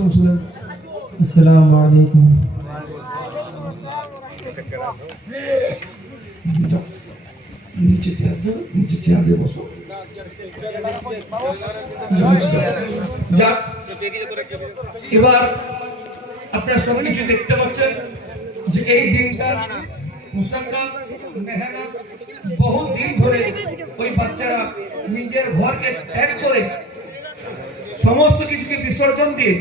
আসসালামু আলাইকুম। নিচে চেয়ার দিয়ে বসো। যাক, এবার আপনারা সব কিছু দেখতে পাচ্ছেন যে এই দিনটা মুসাক্কাত মেহনত বহু দিন ধরে ওই বাচ্চারা নিজের ঘরকে ত্যাগ করে সমস্ত কিছুকে বিসর্জন দিয়ে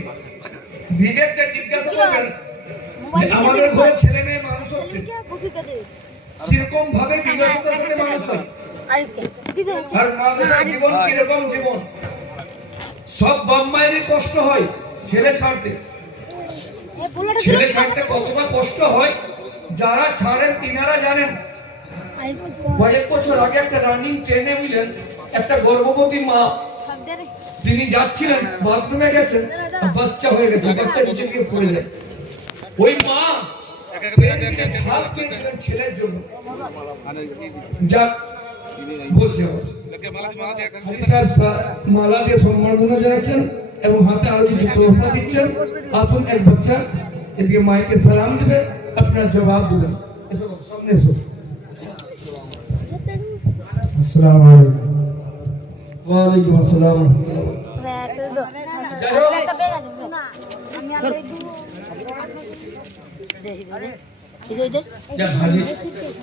বিদেশকে জিজ্ঞাসা করবেন যে আমাদের ঘরে ছেলে মেয়ে মানুষ হচ্ছে কিরকম ভাবে বিদেশতার সাথে মানুষ হয় আর মানুষের জীবন কিরকম জীবন। সব বাম্মায়েরই কষ্ট হয় ছেলে ছাড়তে কতটা কষ্ট হয় যারা ছাড়েন তিনারা জানেন। কয়েক বছর আগে একটা রানিং ট্রেনে বুঝলেন একটা গর্ভবতী মা তিনি যাচ্ছিলেন বাথরুমে গেছেন বাচ্চা হয়ে গেছে বাচ্চা নিচে গিয়ে পড়ে যায়। ওই মা ছেলের জন্য যাক বলছে মালা দিয়ে সম্মাননা জানাচ্ছেন এবং হাতে আরো কিছু তোহফা দিচ্ছেন। আসুন এক বাচ্চা এদিকে মাইকে সালাম দিবে আপনার জবাব দিবেন। এসো সামনে এসো। আসসালামু আলাইকুম। ওয়ালাইকুম আসসালাম।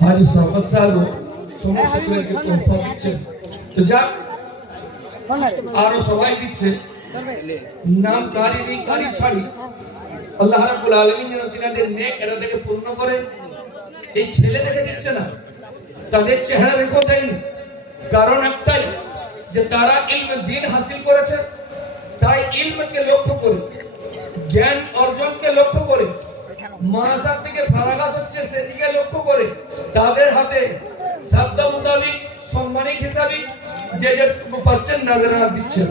হাজি শওকত সাহেব সমস্ত ছেলেকে তোহফা দিচ্ছেন। তো যাক আরো সবাই দিচ্ছে নাম কারি নেই কারি ছাড়ি আল্লাহ রাব্বুল আলামিন যেন তিনাদের নেক এরাদাকে পূর্ণ করে। এই ছেলে দেখে দিচ্ছে না তাদের চেহারা রেখো দেন, কারণ একটাই যে তারা ইলম দ্বীন হাসিল করেছে, তাই ইলমকে লক্ষ্য করে জ্ঞান অর্জনকে লক্ষ্য করে মানসার থেকে ফারাগাত হচ্ছে সেদিকে লক্ষ্য করে তাদের হাতে শব্দ মোতাবিক সম্মানিক হিসাবে যে যে পাচ্ছেন নাজরানা দিচ্ছেন।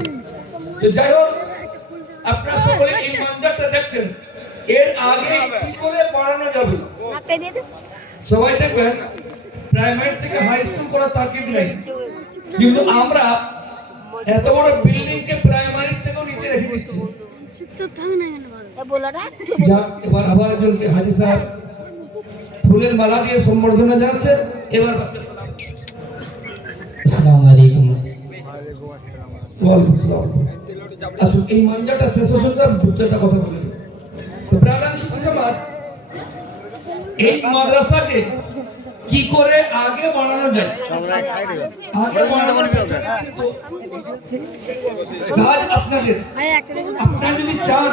তো যাই হোক আপনারা সকলে এই মঞ্জরটা দেখছেন, এর আগে কি করে পড়ানো যাবে সবাই দেখবেন। প্রাইমারি থেকে হাই স্কুল করা তাকিদ নেই, কিন্তু আমরা এত বড় বিল্ডিং কে প্রাইমারি থেকেও নিচে রেখে দিচ্ছি। এবার আবার একজনকে হাজি সাহেব ফুলের মালা দিয়ে সম্বর্ধনা জানাচ্ছে। এবার বাচ্চা আসসালামু আলাইকুম। ওয়ালাইকুম আসসালাম। আসুন এই মঞ্জরটা শেষ হচ্ছে দুটা কথা বলে দিই। তো প্রাণ শিক্ষক এই মাদ্রাসাকে কি করে আগে বাড়ানো যায়, আগে বাড়ানো কাজ আপনাদের। আপনারা যদি চান